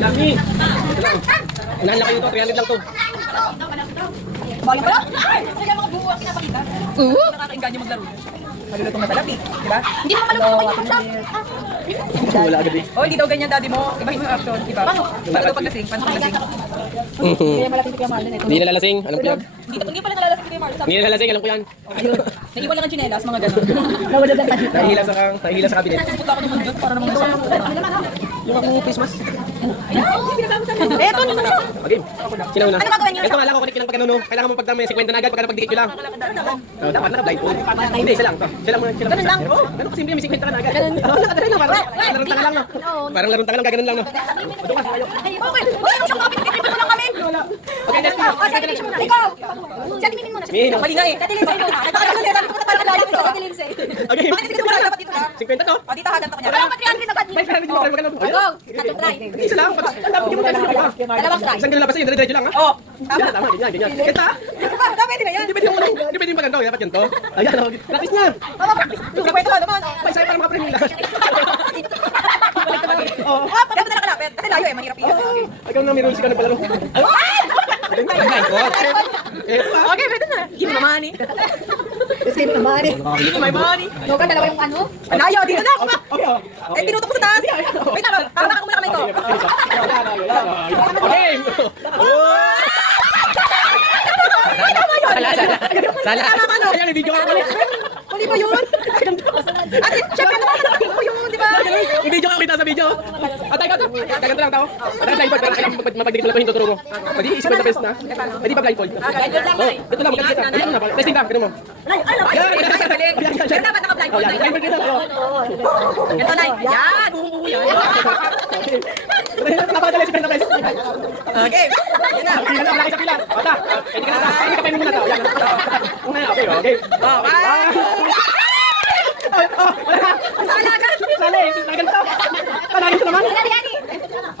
Lami. Unahan lang kayo to, 300 lang to. Bagay pala? Kaya mga buo ang pinapakita. Nakakaingan yung maglaro. Malulutong masarap eh, di ba? Hindi mo malulutong yung masarap. Wala agad eh. Oh, hindi daw ganyan daddy mo. Ibahin mo yung action, di ba? Paano pagkasing? Paano pagkasing? Kaya malaking si Kuya Marlon ito. Hindi nalalasing, alam ko yan. Hindi pala nalalasing si Kuya Marlon. Hindi nalalasing, alam ko yan. Ayun. Naiwan lang ang chinelas, mga ganun. Nawala lang tayo. Nahihila sa kabinet. Punta ako naman doon para naman sa Yung akong Christmas. Eto, nito na. Okay. Sino una? Ano gagawin niyo? Ito nga lang ako, kinik ng pagkano. Kailangan mo pagdami, 50 na agad, pagka napagdikit nyo lang. Dapat naka-blindfold. Hindi, isa lang to. Sila muna, sila Ganun lang? Oo, ganun kasi may 50 ka na agad. Oo, nakadali lang. Parang larong tanga lang, no? Parang larong tanga lang, gaganon lang, no? Ito ka, tayo. Okay. Uy, ano siyang kapit? Kaya mo lang kami. Okay, let's go. Sa dilim muna. Ikaw. Sa dilim muna. Mino. Mali nga eh. Sa dilim muna. Nagpapagalan din. Sabi ko na parang layo dito. Sa dilim Okay. Bakit kasi wala dapat dito ha? 50 to. O, dito ha, ganito kanya. Wala pa 300 agad. May 300 mo, magkano? Go. Tatlong try. Isa lang. Dapat hindi mo tayo sa Dalawang try. Isang ganun lang, basta yun, dire-diretso lang, ha? Oh. Yan, tama, ganyan, ganyan. Kita? Pwede na yan. Hindi pwede yung unang, hindi pwede yung maganda, dapat yan to. Ayan, practice niya. Yung kwento naman. May sa'yo para makapremyo lang. Balik naman. Oo. Dapat na nakalapit. Kasi layo eh, mahirap yun. Ikaw na may rules ka na palaro. Okay, pwede na. Give me money. Give me money. Give me my money. Logan, dalawa yung ano? Layo, dito na. Okay, Eh, tinutok ko sa taas. Wait lang, tama ka muna kamay ko. Okay. Sala. Ayan, may video ka ulit. Huli ba yun? At syempre naman, huli ko yun, di ba? May video ka kita sa video. Atay ka to. Ganito lang tao. Atay blindfold. Mapagdikit mo lang pa yung tuturo mo. Pwede isip na best na. Pwede pa blindfold. Ganyan lang, Oh, Nay. ito lang. Magkakita. Ito na. Testing ka. Ganun mo. Pero dapat naka-blindfold tayo. Blindfold ka na. Ganito, Nay. Yan, buhong-buho yan. Napadala si Penta Pes. Okay. Yan na. Pila na, malaki sa pila. Bata. Pwede ka na. Pwede ka pa muna to. Yan. Okay, okay. Oh, bye. Sala agad. Sala eh. Ganito. Tanagin ko naman.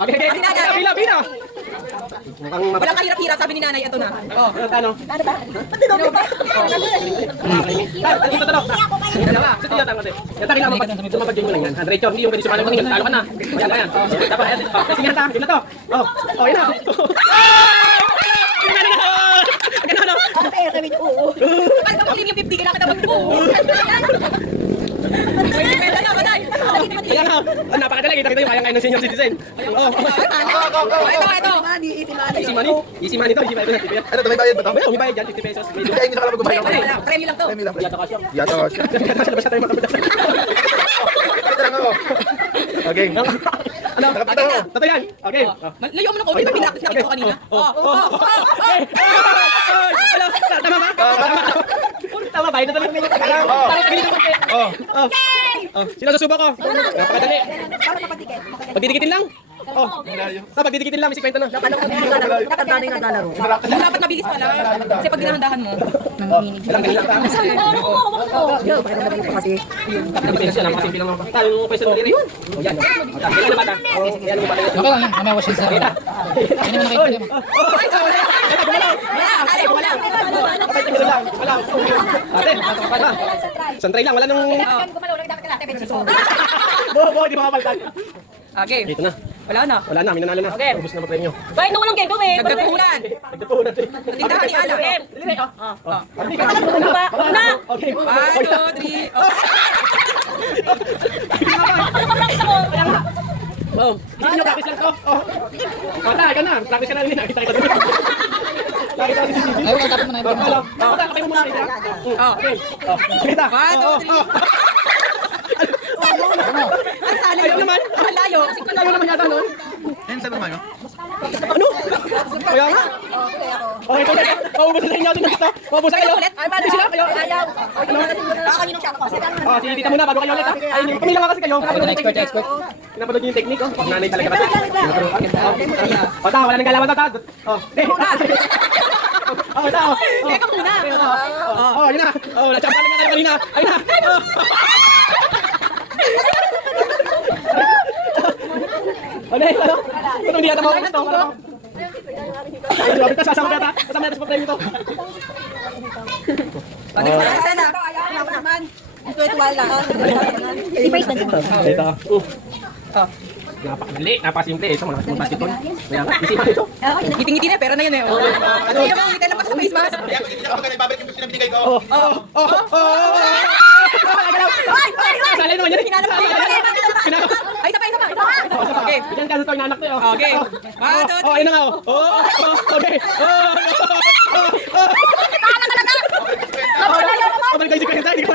Okay, okay. Pila, pila. Mukhang Walang kahirap-hirap, sabi ni nanay, ito na. Oh. ano? Ano ba? Pati daw ba? Dito to. Dalawa. Sa tiyo tango din. Yata kailangan mapag-game mo lang yan. Diretso, hindi yung pwede sumali mo tingin. Talo ka na. Ayan, ayan. Dapat, ayan. Sige na ta. Game na to. Oh, yan na. Ganun, no? Okay, sabi niyo, oo. Kapag ka mag-leave yung 50, kailangan kita mag-oo. May dependa na, matay. Ayan na. Napakadali. Kita yung kayang-kaya ng senior citizen. Ito. Easy money. Easy money to. Easy money. Ano, may bayad ba ito? May bayad dyan, 50 pesos. Hindi, hindi na kala magbabayad. Premyo lang to. Premyo lang. Yata ka siya. Yata ko siya. Sa labas na tayo makamit. Ito lang ako. Okay. Ano? Nakapita ko. Totoo yan. Okay. Layo mo ng COVID, pag pinractice na ko kanina. Hello, tama ba? Tama ba? Ito talaga minute. Parang tigil naman kayo. Sino susubo ko? Napakadali. Pagdidikitin lang. Pagdidikitin lang, may 50 na. Nakatanda yung naglalaro. Dapat mabilis pala. Kasi pag dinahandahan mo, nanginginig. Yo, pakita mo dito kasi. Dapat siya lang kasi bilang mga bata. Yung pwesto mo din yun. Yan. Kailan na bata? Yan mo bata. Okay lang yan, mamaya wasin sa akin. Hindi mo nakikita mo. Santray lang, wala nung... Gumalaw lang dapat kalate, bensin ko. Bobo, di makapaltan. Okay. Ito na. Wala na. Wala na, minanalo na. Okay. Ubus na mag-premyo. Bakit nung walang game eh? Nagdagpunan. Nagdapunan. Tindahan ni Ala. Una! Una! Okay. 1, 2, 3. Oh, hindi nyo practice lang to. Bata, ka na. Practice ka na rin. Nakita kita doon. Nakita ko si Cici. Ayaw, tapos mo na ito. Bata, kayo muna kita. Okay. Kita. 1, 2, 3. Ang sali. Ayaw naman. Ang layo. Ayaw naman yata nun. Ano sabi mo? Ano? Kaya nga? Okay, ito na. Maubos na inyo. Maubos na kayo. Hindi sila. Kayo. Ayaw. Kanino siya ako. Si tita muna bago kayo ulit. Ay, pamilya nga kasi kayo. Expert. Pinapanood niyo yung technique. Nanay talaga ba? Bata, wala nang galawan tata. Bata. Teka muna. Yun na. Nachampan na nga kanina. Ayun na. Ano? Ito hindi yata mawag ito. Ay, grabe ka, sasama ka yata. Kasama natin sa pag-premyo ito. Pag-exercise na. Ayaw naman. Ito wala. Si Praise na din. Ito. Napakadali, napasimple. Ito, malakas mong basketball. Kaya nga, isipan ito. Ngiti-ngiti na, pera na yun eh. Ano yun? Ngiti lang pa sa face mask. Kaya hindi ako magkano ibabalik yung 50 na binigay ko. Sali naman yan. Ay, isa pa. Okay. Bigyan ka sa ito, inanak niyo. Okay. One, two, three. Ayun na nga. Okay. Kapag kayo si Kwenta, hindi ko.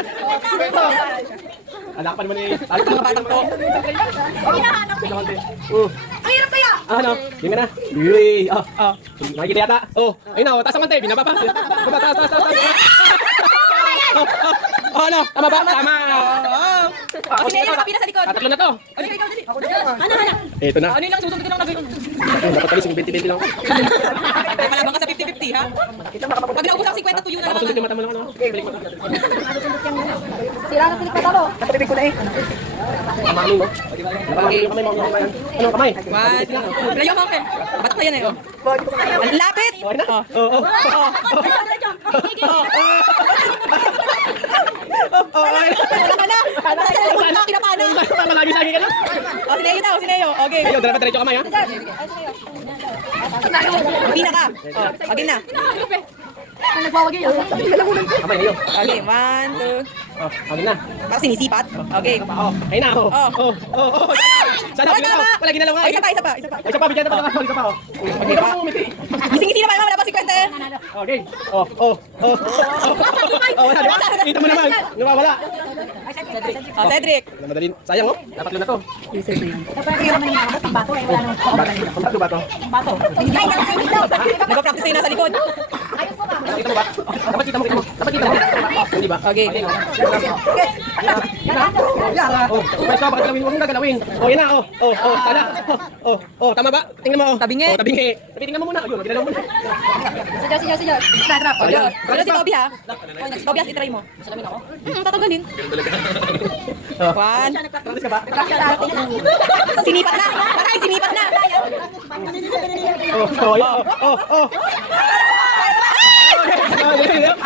Anak pa naman eh. Alam ka mga batang to. Ang hirap kaya. Ano? Hindi na. Uy. Nakikita yata. Ayun na. Taas ang mante. Binaba pa. Taas. Ano? Tama ba? Tama. Sige, yung kapila sa likod. Tatlo na to. Ano ikaw dali? Ano? Ito na. Ano yung lang susunod lang nagawin? Dapat kami 20-20 lang. Palabang ka sa 50-50 ha? Pag naubos ang 50 tuyo na lang. Makasunod yung mata mo lang. Ano? Balik mo. Sira na pilik pa talo. Kapitibig ko na eh. Mami mo. Nakamami yung kamay mo. Anong kamay? One. Layo mo akin. Batak na yan eh. Ang lapit. Wala ka na. Kinapana. Malagi-lagi ka na. Sineyo daw, sineyo. Okay. Ayun, dapat diretso kamay ha. Pina ka. Okay na. Kamay ngayon. Okay, 1, 2. Okay na. Baka sinisipat. Okay. Ayun na. Sana Tama. wala ginalaw nga. Isa pa. Isa pa, bigyan na pa. Isa pa. Okay pa. Gising-gising naman, wala pa 50. Okay. Wala. Kita mo naman. Nawawala. Cedric. Madali. Sayang oh. Dapat yun na to. Pambatlo ba to? Nagpa-practice kayo nasa likod. Kita mo ba? Dapat kita mo. Hindi ba? Okay. Pwes ka, bakit galawin mo? Huwag mong gagalawin. Yan na. Sana. Tama ba? Tingnan mo. Tabingi. Tabingi. Tingnan mo muna. Ayun, ginalaw mo na. Trap. Wala si Toby ha? Toby, itry mo. Tatanggalin. 1. Practice ka ba? Sinipat na. Patay, sinipat na.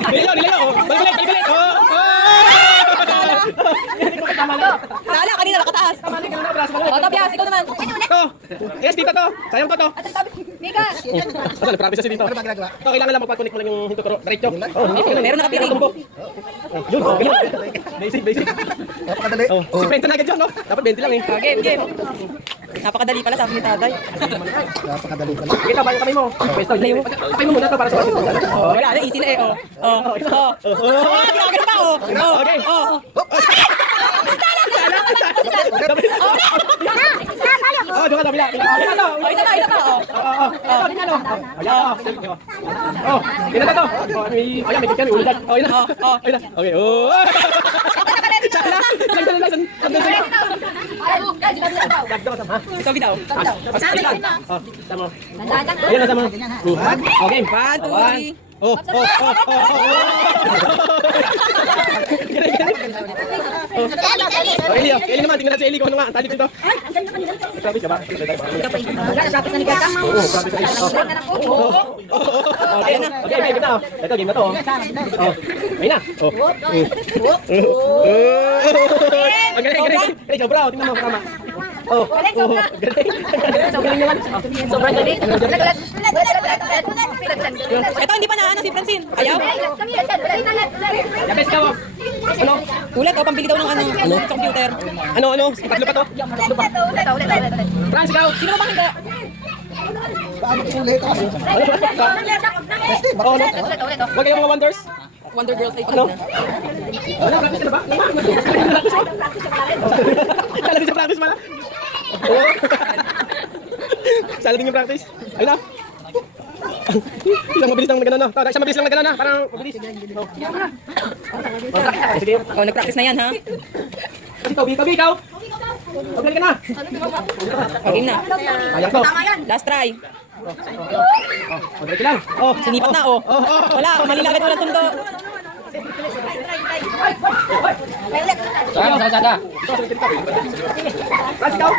Nilayo. Balik. Sala, kanina nakataas. Toby, ikaw naman. Yes, dito to. Sayang to. Mika. Basta nag-practice kasi dito. Ito, kailangan lang magpa-connect mo lang yung hinto ko. Diretso. Meron nakapiring. Yun, basic. Napakadali. Si Penta na agad yun, no? Dapat 20 lang eh. Game. Napakadali pala sabi ni tatay. Napakadali pala. Kita ba yung kamay mo? Pwesto, kamay mo muna to para sa basketball. Wala na, easy na eh. Ginagano pa Okay. Doon ka, bila. Isa pa. Ayan na to. Ayan, may kami. Ulad. Ayan na. Okay. Toby daw. Tama. Ayan na, tama. Okay. 1, 2, 3. Eli naman, tingnan natin si Eli kung ano nga. Ang tali dito. Grabe ka ba? Okay, game na. Ito, game na to. Ayun na. Ang galing. Sobra, tingnan mo, tama. Galing naman. Sobrang galing. Ito, hindi pa na si Francine. Ayaw? Yapes ka mo. Ano? Ulit, pambili daw ng computer. Ano? Tatlo pa to? France, ikaw. Sino ba hindi? Paano ko ulit ako? Ano? Huwag kayong mga wonders. Wonder Girls. Ano? Practice na ba? Sala din sa practice pala. Sala din yung practice. Ayun na. Isang mabilis lang na gano'n, no? Isang mabilis lang na gano'n, ha? Parang mabilis. Sige. Nag-practice na yan, ha? Kasi Toby, ikaw. Pagdali ka na. Okay na. Ayan to. Last try. Pagdali ka lang. Sinipat na, Wala, mali lang agad, walang tundo. Sada. Ras, ikaw.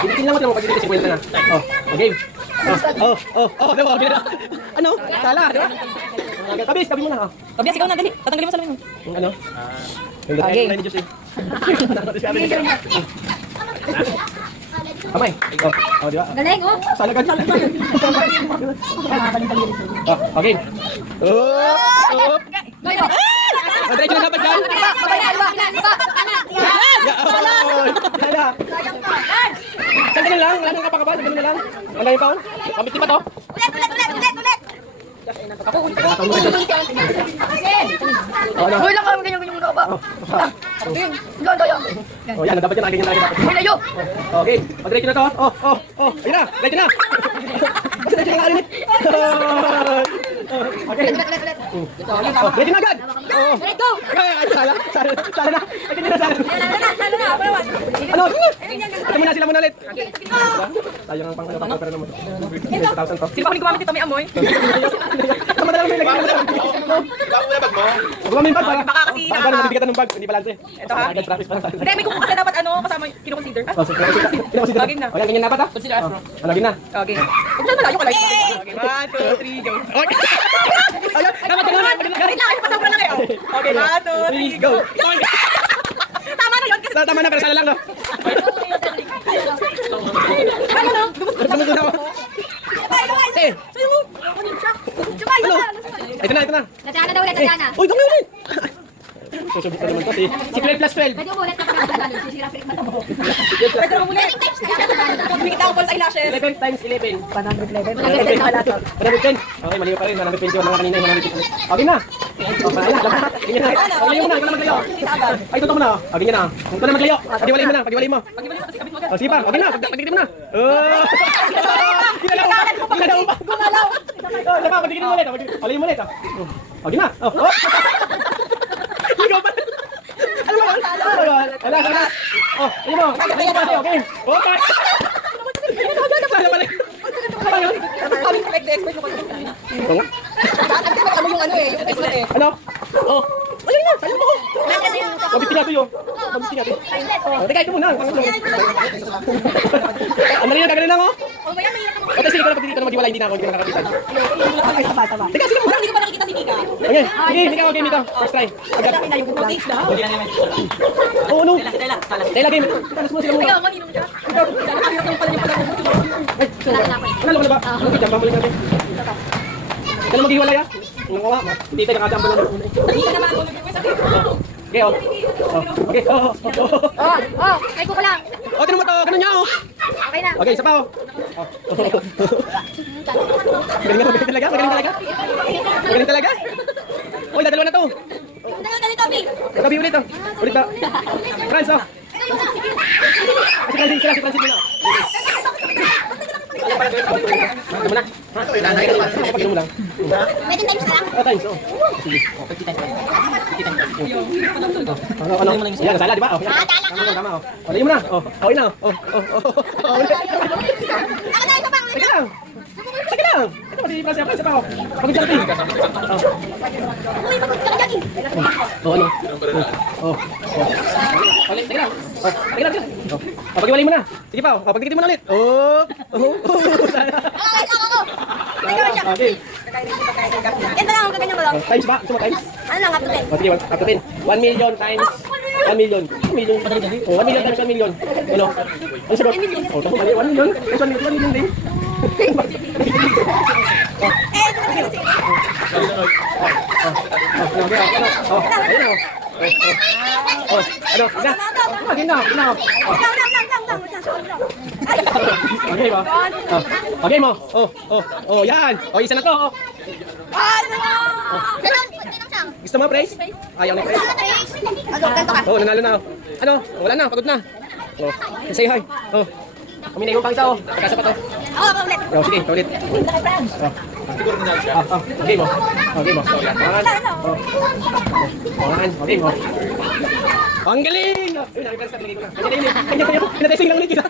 Bibitin lang mo ito, pag-ibig kasi kwenta na. Okay. Diba? Ano? Sala, diba? Tabi mo na, Tobias, ikaw na, dali. Tatanggalin mo sa lamin mo. Ano? Okay. Kamay. Oh, oh, di ba? Galing, oh. Salagan. Oh, okay. Oh. Galing, oh. Diretso na dapat dyan. Hala. Saan ka na lang? Wala nang kapakabal. Ganun na lang. Wala yung paon. Pamiti pa to. Ano? Uy, lang kami ganyan-ganyan muna ka ba? Oh, yan. Dapat yan. Ganyan lagi dapat. Uy, layo. Okay. Diretso na to. Oh. Ayun na. Diretso na. Diretso na karin. Okay. Diretso na agad. Let's go. Sala na. Ano? Ito muna sila muna ulit. Sayang ang pang-pera naman. 10,000 to. Sino pa kung gumamit ito may amoy? Tama na lang may lagay. Bago na bag mo. Huwag mo yung bag para. Baka kasi Baka na nabibigatan ng bag. Hindi balance. Ito, ha? Agad practice pa lang. Hindi, may kuko kasi dapat ano, kasama yung kinoconsider. Oh, so, kinakonsider. Laging na. O yan, ganyan dapat ha? Consider as bro. Lagin na. Okay. Huwag na malayo ka lang. Okay, 1, 2, 3, go. Okay. Ayun, dapat ganun na. Wait lang, pasabra lang kayo. Okay, 1, 2, 3, go. Tama na yun kasi. Tama na, pero sala lang no. Ano no? Tumutunan ako. Eh, ano? Ito na. Natana daw ulit, natana. Uy, dami ulit. Susubok na naman to. Si 12 plus 12. Pwede mo ulit kapag sisira pilik mata mo. Pwede mo ulit. Kumikita ako sa eyelashes. 11 times 11. 111. 110. Okay, mali pa rin. 120 yung mga kanina. 150. Okay na. Okay na. Ganyan na. Paglayo mo na. Ikaw na maglayo. Ay, tutok mo na. Okay, ganyan na. Ikaw na maglayo. Paghiwalay mo na. Paghiwalay mo. O, sige pa. Okay na. Pagdikitin mo na. Ginalaw pa. Diba, pagdikitin mo ulit. Paghiwalay mo ulit. Okay na. Ikaw pa. Ano ba? Wala. Oh, ayun mo. Ayun mo. Okay. Okay. Sana pala. Ano yun? Kami select the expert mo ko. Oo nga. Ano yung ano eh, yung expert eh. Ano? Oh. Ayun na. Ayun mo. Pagbitin natin yun. Pagbitin natin. Teka, ito muna. Ang dali na, gagaling lang oh. Okay, sige, ikaw na pagditin ka na maghiwalay. Hindi na ako. Hindi ka nakakapitan. Teka, sige muna. Hindi ko pa nakikita si Mika. Okay. Sige, okay, Mika. First try. Mag-age na. Oo, ano? Dahil lagi. Talas mo sila muna. Kaya, maninong siya. Yung pala yung pala. Ano ka na ba? Ano ka dyan? Babalik natin. Kailan maghiwalay ah? Nang kawa. Hindi tayo nakadambal lang. Hindi ka naman ako nag-request. Okay, oh. Okay, May kuko lang. tinan mo to. Ganun niya, oh. Okay na. Okay, isa pa, oh. Magaling talaga? Magaling talaga? Uy, dadalawa na to. Dali, Toby. Gabi ulit, oh. Ulit ba? Franz, oh. Si Francis muna. Ito mo na. Pagkino mo lang. 20 times na lang. Times, oh. Sige. Ano? Yan, sala, di ba? Oh, yan. Tama, oh. Wala mo na. Oh, okay na. Oh. Ako na ito pa. Teka lang. Ito, pati Francis pa, oh. Pag-jogging. Oh. Uy, mag-jogging. Oh, ano? Oh. Ulit, teka lang. Teka lang. Oh. Pag-iwalay mo na. Sige pa, oh. Pagdikitin mo na ulit. Oh. Okay. Ito lang, gaganyan mo lang. Times ba? Gusto mo times? Ano lang, up to 10. Oh, sige, up to 10. 1 million times 1 million. 1 million. Oh, 1 million times 1 million. Ano? Ano sagot? Oh, tapos mali. 1 million. Times 1 million din. Ito na kasi. Okay ba? Okay mo. Oh, yan. Oh, isa na to. Oh. Gusto mo praise? Ayaw na praise. Oh, nanalo na. Ano? Wala na, pagod na. Oh, say hi. Oh. Kami na yung pangsa oh. Pagkasa pa to. Oh, sige, ulit. Okay mo. Okay mo. Okay mo. Ang galing! Uy, nakita sa lagay ko na. Kanya-testing lang ulit kita.